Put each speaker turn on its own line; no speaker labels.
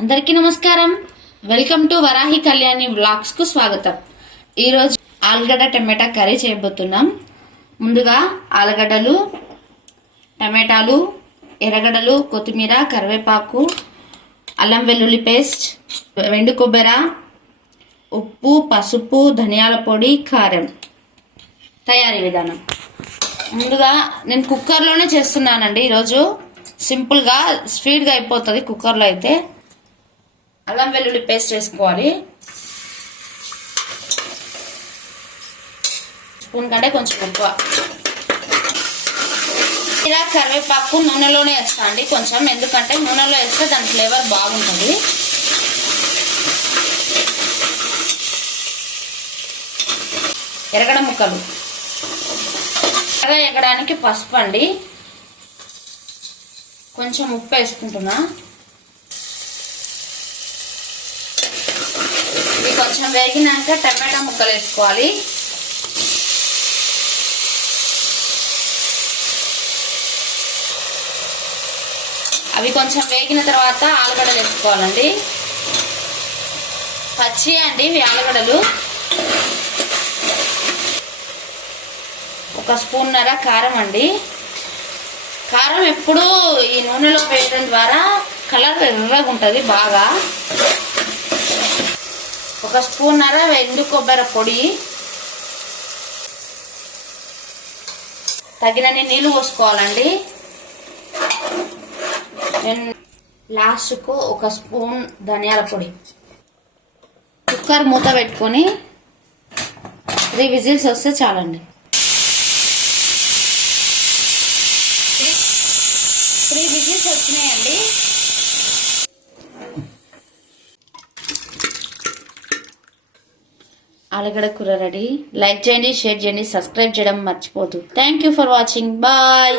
అందరికీ నమస్కారం. Welcome to Varahi Kalyani వ్లాగ్స్కు స్వాగతం. ఈరోజు ఆలుగడ్డ టమాటా కర్రీ చేయబోతున్నాం. ముందుగా ఆలుగడ్డలు టమాటాలు ఎర్రగడ్డలు కొత్తిమీర కరివేపాకు అల్లం వెల్లుల్లి పేస్ట్ వెండు కొబ్బెర ఉప్పు పసుపు ధనియాల పొడి కారం తయారీ విధానం. ముందుగా నేను కుక్కర్లోనే చేస్తున్నానండి. ఈరోజు సింపుల్గా స్పీడ్గా అయిపోతుంది కుక్కర్లో అయితే. అల్లం వెల్లుల్లి పేస్ట్ వేసుకోవాలి. స్పూన్ కంటే కొంచెం ఎక్కువ. ఇలా కరివేపాకు నూనెలోనే వేస్తా అండి కొంచెం ఎందుకంటే నూనెలో వేస్తే దాని ఫ్లేవర్ బాగుంటుంది. ఎరగడ ముక్కలు. ఎర్రగా ఎగడానికి పసుపు అండి. కొంచెం ఉప్పు వేసుకుంటున్నా. కొంచెం వేగినాక టమాటా ముక్కలు వేసుకోవాలి. అవి కొంచెం వేగిన తర్వాత ఆలుగడ్డలు వేసుకోవాలండి. పచ్చి అండి ఇవి ఆలుగడ్డలు. ఒక స్పూన్నర కారం అండి. కారం ఎప్పుడు ఈ నూనెలో వేయడం ద్వారా కలర్ ఎర్రగా ఉంటుంది బాగా. ఒక స్పూన్నర ఎండు కొబ్బరి పొడి. తగినన్ని నీళ్ళు పోసుకోవాలండి. లాస్ట్కు ఒక స్పూన్ ధనియాల పొడి. కుక్కర్ మూత పెట్టుకొని త్రీ విజిల్స్ వస్తే చాలండి. త్రీ విజిల్స్ వచ్చినాయండి. ఆలుగడ్డ కూర రెడీ లైక్ చేయండి షేర్ చేయండి సబ్స్క్రైబ్ చేయడం మర్చిపోదు. Thank you for watching bye